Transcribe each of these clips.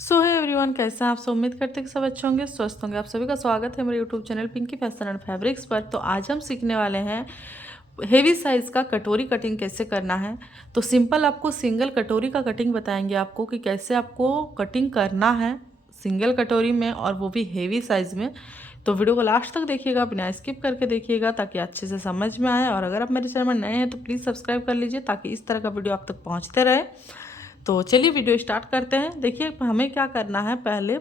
सो है एवरीवन, कैसे हैं आप सब। उम्मीद करते हैं कि सब अच्छे होंगे, स्वस्थ होंगे। आप सभी का स्वागत है मेरे YouTube channel Pinky fashion and fabrics पर। तो आज हम सीखने वाले हैं हेवी साइज़ का कटोरी कटिंग कैसे करना है। तो सिंपल आपको सिंगल कटोरी का कटिंग बताएंगे आपको कि कैसे आपको कटिंग करना है सिंगल कटोरी में, और वो भी हेवी साइज़ में। तो वीडियो को लास्ट तक देखिएगा, बिना स्किप करके देखिएगा ताकि अच्छे से समझ में आए। और अगर आप मेरे चैनल में नए हैं तो प्लीज़ सब्सक्राइब कर लीजिए ताकि इस तरह का वीडियो आप तक पहुँचते रहे। तो चलिए वीडियो स्टार्ट करते हैं। देखिए हमें क्या करना है, पहले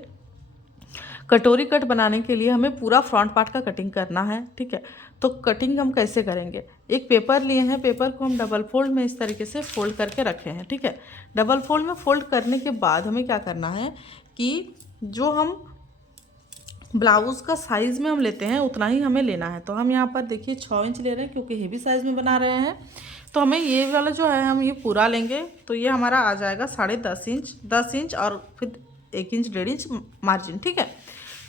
कटोरी कट बनाने के लिए हमें पूरा फ्रंट पार्ट का कटिंग करना है। ठीक है, तो कटिंग हम कैसे करेंगे। एक पेपर लिए हैं, पेपर को हम डबल फोल्ड में इस तरीके से फोल्ड करके रखे हैं। ठीक है, डबल फोल्ड में फोल्ड करने के बाद हमें क्या करना है कि जो हम ब्लाउज़ का साइज़ में हम लेते हैं उतना ही हमें लेना है। तो हम यहाँ पर देखिए 6 इंच ले रहे हैं क्योंकि हेवी साइज़ में बना रहे हैं। तो हमें ये वाला जो है हम ये पूरा लेंगे, तो ये हमारा आ जाएगा 10.5 इंच, 10 इंच और फिर 1 इंच 1.5 इंच मार्जिन। ठीक है,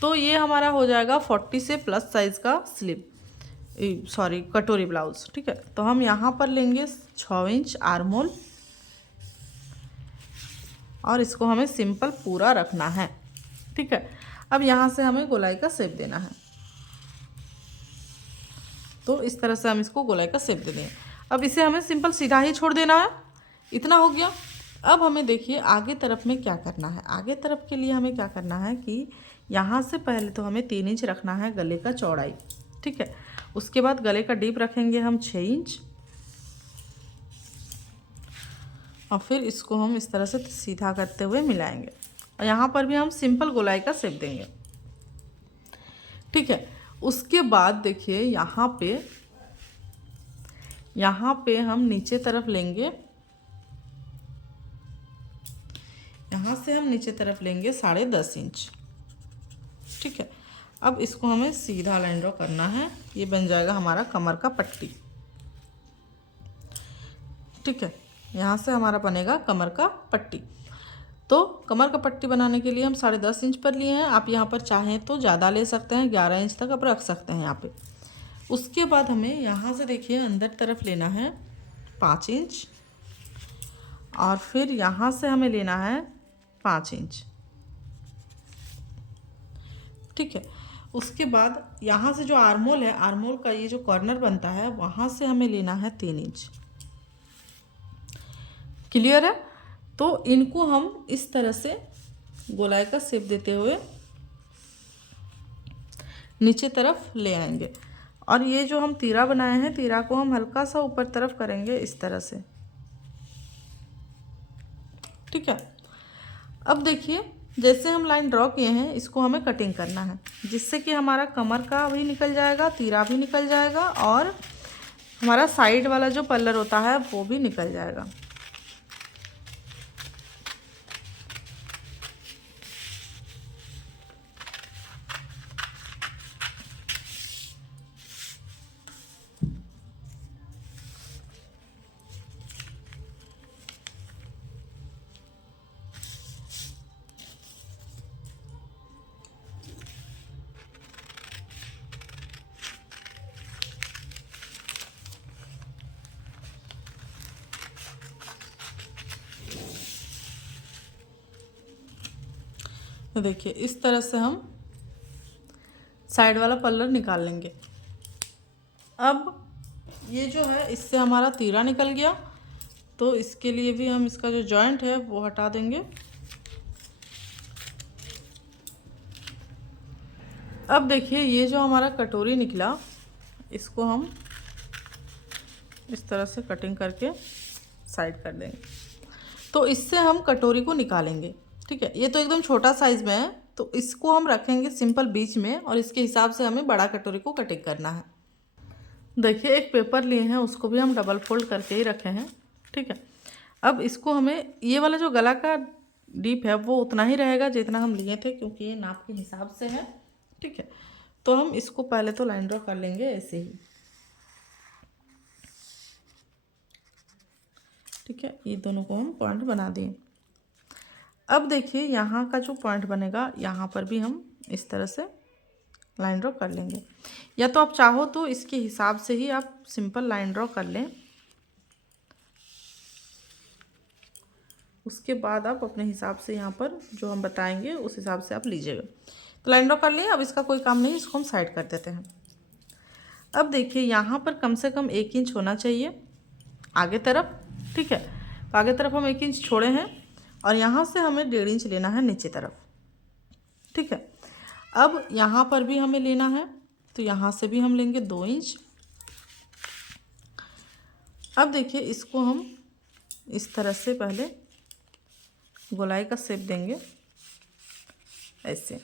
तो ये हमारा हो जाएगा 40 से प्लस साइज़ का स्लीव, सॉरी कटोरी ब्लाउज़। ठीक है, तो हम यहाँ पर लेंगे 6 इंच आर्मोल और इसको हमें सिंपल पूरा रखना है। ठीक है, अब यहाँ से हमें गोलाई का शेप देना है। तो इस तरह से हम इसको गोलाई का शेप दे देंगे। अब इसे हमें सिंपल सीधा ही छोड़ देना है। इतना हो गया। अब हमें देखिए आगे तरफ में क्या करना है। आगे तरफ के लिए हमें क्या करना है कि यहाँ से पहले तो हमें 3 इंच रखना है गले का चौड़ाई। ठीक है, उसके बाद गले का डीप रखेंगे हम 6 इंच और फिर इसको हम इस तरह से सीधा करते हुए मिलाएंगे और यहाँ पर भी हम सिंपल गोलाई का शेप देंगे। ठीक है, उसके बाद देखिए यहाँ पे हम नीचे तरफ लेंगे, यहाँ से हम नीचे तरफ लेंगे 10.5 इंच। ठीक है, अब इसको हमें सीधा लाइन ड्रॉ करना है। ये बन जाएगा हमारा कमर का पट्टी। ठीक है, यहाँ से हमारा बनेगा कमर का पट्टी। तो कमर का पट्टी बनाने के लिए हम 10.5 इंच पर लिए हैं। आप यहाँ पर चाहें तो ज़्यादा ले सकते हैं, 11 इंच तक आप रख सकते हैं यहाँ पे। उसके बाद हमें यहाँ से देखिए अंदर तरफ लेना है 5 इंच और फिर यहाँ से हमें लेना है 5 इंच। ठीक है, उसके बाद यहाँ से जो आर्मोल है, आर्मोल का ये जो कॉर्नर बनता है वहाँ से हमें लेना है 3 इंच। क्लियर है। तो इनको हम इस तरह से गोलाई का शेप देते हुए नीचे तरफ ले आएंगे और ये जो हम तीरा बनाए हैं, तीरा को हम हल्का सा ऊपर तरफ करेंगे इस तरह से। ठीक है, अब देखिए जैसे हम लाइन ड्रॉ किए हैं इसको हमें कटिंग करना है, जिससे कि हमारा कमर का भी निकल जाएगा, तीरा भी निकल जाएगा और हमारा साइड वाला जो पल्लर होता है वो भी निकल जाएगा। तो देखिए इस तरह से हम साइड वाला पल्लर निकाल लेंगे। अब ये जो है इससे हमारा तीरा निकल गया, तो इसके लिए भी हम इसका जो जॉइंट है वो हटा देंगे। अब देखिए ये जो हमारा कटोरी निकला, इसको हम इस तरह से कटिंग करके साइड कर देंगे। तो इससे हम कटोरी को निकालेंगे। ठीक है, ये तो एकदम छोटा साइज़ में है, तो इसको हम रखेंगे सिंपल बीच में और इसके हिसाब से हमें बड़ा कटोरी को कटिंग करना है। देखिए एक पेपर लिए हैं, उसको भी हम डबल फोल्ड करके ही रखे हैं। ठीक है, अब इसको हमें ये वाला जो गला का डीप है वो उतना ही रहेगा जितना हम लिए थे, क्योंकि ये नाप के हिसाब से है। ठीक है, तो हम इसको पहले तो लाइन ड्रॉ कर लेंगे ऐसे ही। ठीक है, ये दोनों को हम पॉइंट बना दिए। अब देखिए यहाँ का जो पॉइंट बनेगा यहाँ पर भी हम इस तरह से लाइन ड्रॉ कर लेंगे, या तो आप चाहो तो इसके हिसाब से ही आप सिंपल लाइन ड्रॉ कर लें। उसके बाद आप अपने हिसाब से यहाँ पर जो हम बताएंगे उस हिसाब से आप लीजिएगा। तो लाइन ड्रॉ कर लिए। अब इसका कोई काम नहीं, इसको हम साइड कर देते हैं। अब देखिए यहाँ पर कम से कम 1 इंच होना चाहिए आगे तरफ, ठीक है। तो आगे तरफ हम 1 इंच छोड़े हैं और यहाँ से हमें 1.5 इंच लेना है नीचे तरफ, ठीक है। अब यहाँ पर भी हमें लेना है, तो यहाँ से भी हम लेंगे 2 इंच। अब देखिए इसको हम इस तरह से पहले गोलाई का शेप देंगे, ऐसे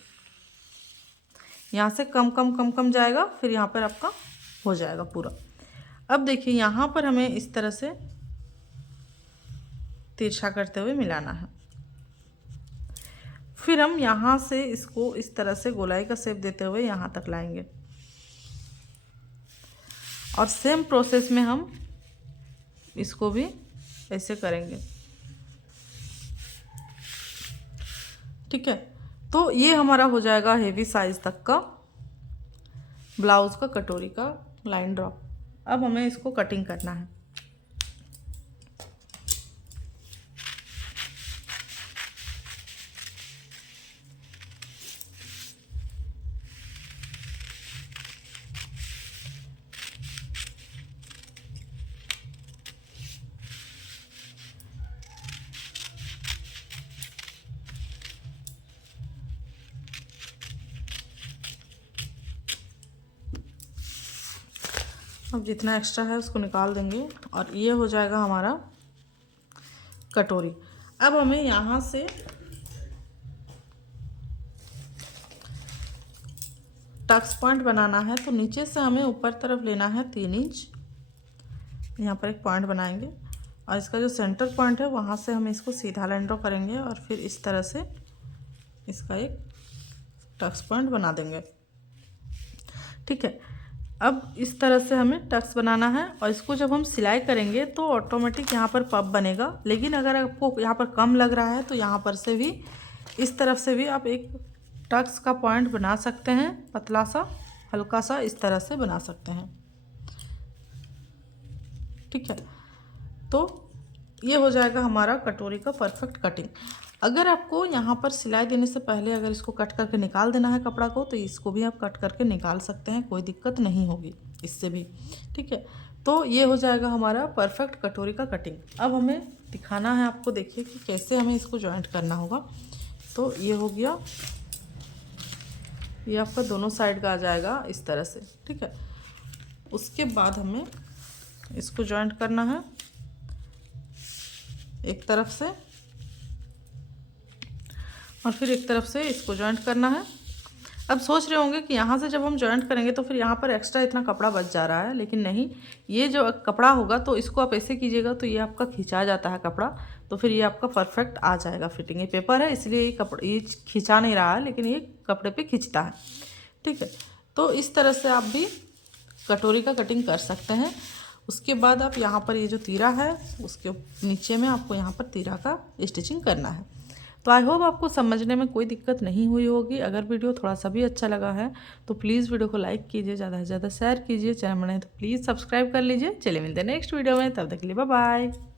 यहाँ से कम कम कम कम जाएगा, फिर यहाँ पर आपका हो जाएगा पूरा। अब देखिए यहाँ पर हमें इस तरह से तिरछा करते हुए मिलाना है। फिर हम यहाँ से इसको इस तरह से गोलाई का शेप देते हुए यहाँ तक लाएंगे और सेम प्रोसेस में हम इसको भी ऐसे करेंगे, ठीक है। तो ये हमारा हो जाएगा हेवी साइज तक का ब्लाउज का कटोरी का लाइन ड्रॉ। अब हमें इसको कटिंग करना है। अब जितना एक्स्ट्रा है उसको निकाल देंगे और ये हो जाएगा हमारा कटोरी। अब हमें यहाँ से टक्स पॉइंट बनाना है, तो नीचे से हमें ऊपर तरफ लेना है 3 इंच। यहाँ पर एक पॉइंट बनाएंगे और इसका जो सेंटर पॉइंट है वहाँ से हम इसको सीधा लाइन ड्रॉ करेंगे और फिर इस तरह से इसका एक टक्स पॉइंट बना देंगे, ठीक है। अब इस तरह से हमें टक्स बनाना है और इसको जब हम सिलाई करेंगे तो ऑटोमेटिक यहाँ पर पफ बनेगा। लेकिन अगर आपको यहाँ पर कम लग रहा है तो यहाँ पर से भी इस तरफ से भी आप एक टक्स का पॉइंट बना सकते हैं, पतला सा हल्का सा इस तरह से बना सकते हैं, ठीक है। तो ये हो जाएगा हमारा कटोरी का परफेक्ट कटिंग। अगर आपको यहाँ पर सिलाई देने से पहले अगर इसको कट करके निकाल देना है कपड़ा को, तो इसको भी आप कट करके निकाल सकते हैं, कोई दिक्कत नहीं होगी इससे भी, ठीक है। तो ये हो जाएगा हमारा परफेक्ट कटोरी का कटिंग। अब हमें दिखाना है आपको, देखिए कि कैसे हमें इसको जॉइंट करना होगा। तो ये हो गया, ये आपका दोनों साइड का आ जाएगा इस तरह से, ठीक है। उसके बाद हमें इसको जॉइंट करना है एक तरफ से और फिर एक तरफ से इसको जॉइंट करना है। अब सोच रहे होंगे कि यहाँ से जब हम जॉइंट करेंगे तो फिर यहाँ पर एक्स्ट्रा इतना कपड़ा बच जा रहा है, लेकिन नहीं, ये जो कपड़ा होगा तो इसको आप ऐसे कीजिएगा तो ये आपका खिंचा जाता है कपड़ा, तो फिर ये आपका परफेक्ट आ जाएगा फिटिंग। ये पेपर है इसलिए ये कपड़ा ये खिंचा नहीं रहा है, लेकिन ये कपड़े पे खिंचता है, ठीक है। तो इस तरह से आप भी कटोरी का कटिंग कर सकते हैं। उसके बाद आप यहाँ पर ये जो तीरा है उसके नीचे में आपको यहाँ पर तीरा का स्टिचिंग करना है। तो आई होप आपको समझने में कोई दिक्कत नहीं हुई होगी। अगर वीडियो थोड़ा सा भी अच्छा लगा है तो प्लीज़ वीडियो को लाइक कीजिए, ज़्यादा से ज़्यादा शेयर कीजिए, चैनल बनाए तो प्लीज़ सब्सक्राइब कर लीजिए। चलिए मिलते हैं नेक्स्ट वीडियो में, तब तक के लिए बाय बाय।